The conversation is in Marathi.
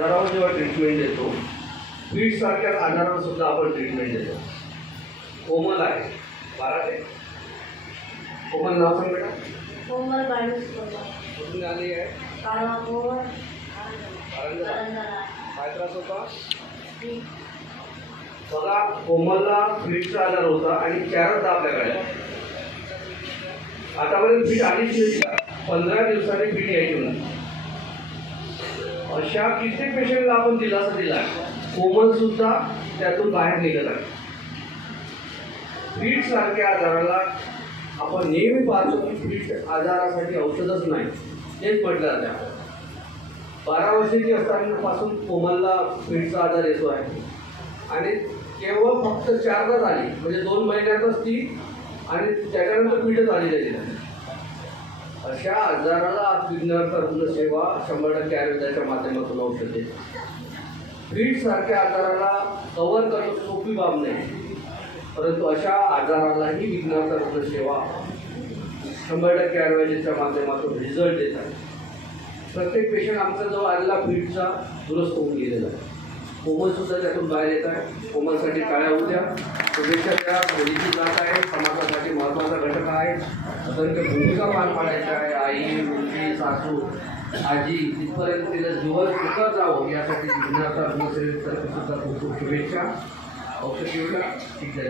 आजारावर जेव्हा ट्रीटमेंट देतो, फिट्स सारख्या आजारावर सुद्धा आपण ट्रीटमेंट देतो. कोमल आहे 12 ते. कोमल नाव सांग बेटा. कोमल बाळूस कुठून आली आहे? काळापूर काय त्रास होता? बघा, कोमलला फिटचा आजार होता आणि कॅरट आपल्याकडे आतापर्यंत फिट आलीच नाही. 15 दिवसांनी फिट यायची नाही. अशा कित्येक पेशंटला आपण दिलासा दिला. कोमल सुद्धा त्यातून बाहेर निघत आहे. फिट सारख्या आजाराला आपण नेहमी पाहतो की फिट आजारासाठी औषधच नाही, तेच म्हटलं जातं. 12 वर्षाची असतानापासून कोमलला फिटचा आजार येतो आहे आणि केवळ फक्त 4दा झाली, म्हणजे 2 महिन्यातच ती, आणि त्याच्यानंतर फिटच आली त्याची. अशा आजाराला विघ्नहर्ता तरुण सेवा 100% आयुर्वेदाच्या माध्यमातून औषध देते. फिट सारख्या आजाराला कव्हर करणं सोपी बाब नाही, परंतु अशा आजारालाही विघ्नहर्ता तरुण सेवा 100% आयुर्वेदाच्या माध्यमातून रिझल्ट देत आहे. प्रत्येक पेशंट आमचा जो आलेला फिटचा दुरुस्त होऊन गेलेला आहे. कोमलसुद्धा त्यातून बाहेर येत आहे. कोमलसाठी टाळ्या उद्या. शुभेच्छा द्या. मुलीची जात आहे, समाजासाठी महत्त्वाचा घटक आहे. असंख्य भूमिका पार पाडायच्या आहे. आई, मुलगी, सासू, आजी, तिथपर्यंत तिला जीवन सुखद जावं यासाठी विघ्नहर्ता तरुण सेवेतर्फे सुद्धा खूप खूप शुभेच्छा. औषध घेऊया ठीक आहे.